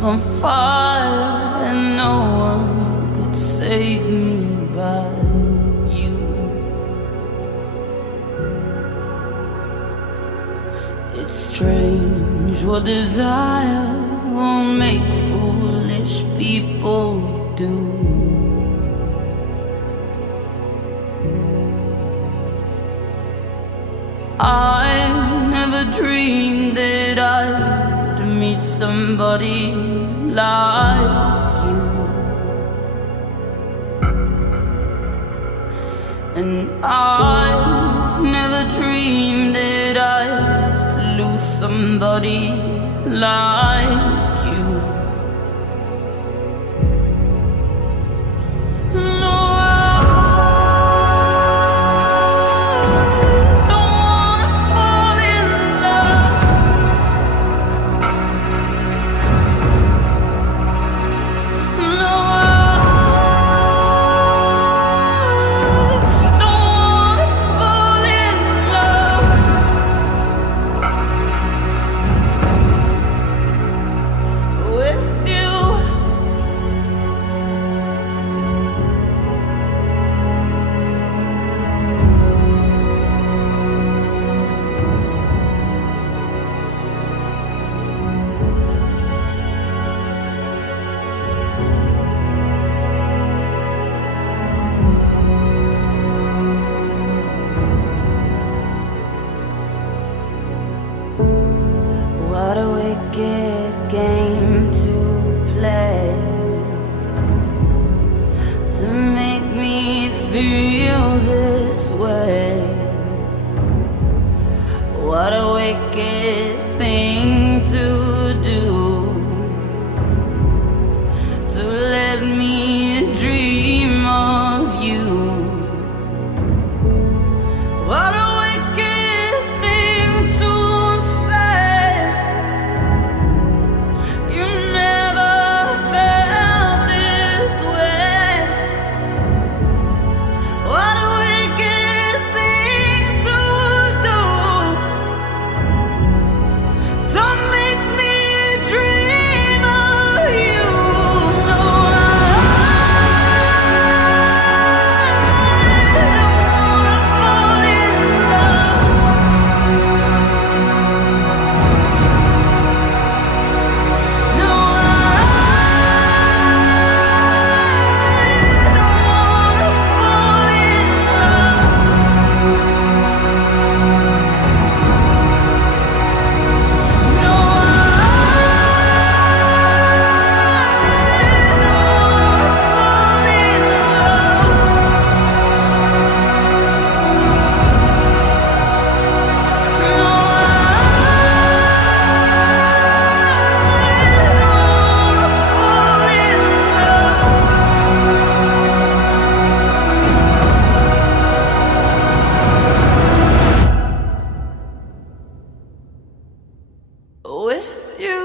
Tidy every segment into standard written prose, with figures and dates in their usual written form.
was on fire and no one could save me but you. It's strange what desire will make foolish people do. I never dreamed that I'd meet somebody like you, and I never dreamed that I'd lose somebody like you. What a wicked game to play, to make me feel this way. What a wicked thing to do, to let me dream of you. What a wicked thing to say. You never felt this way. What a wicked thing to do, to make me dream of you. No, I don't wanna fall in love. No, I don't wanna fall in love. No, with you.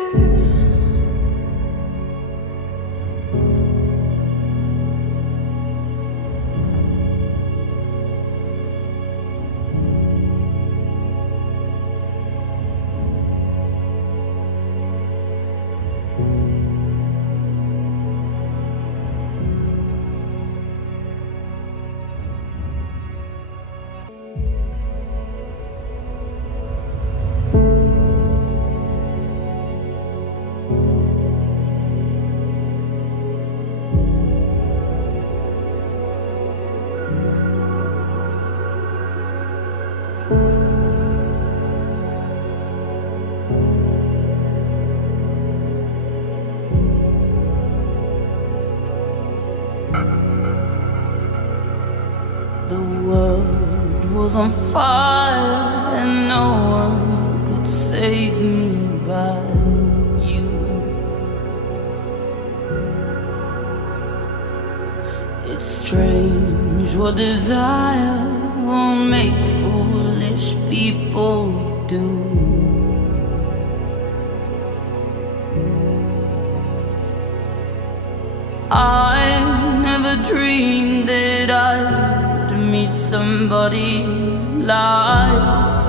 The world was on fire and no one could save me but you. It's strange what desire will make foolish people do. I never dreamed that I'd meet somebody like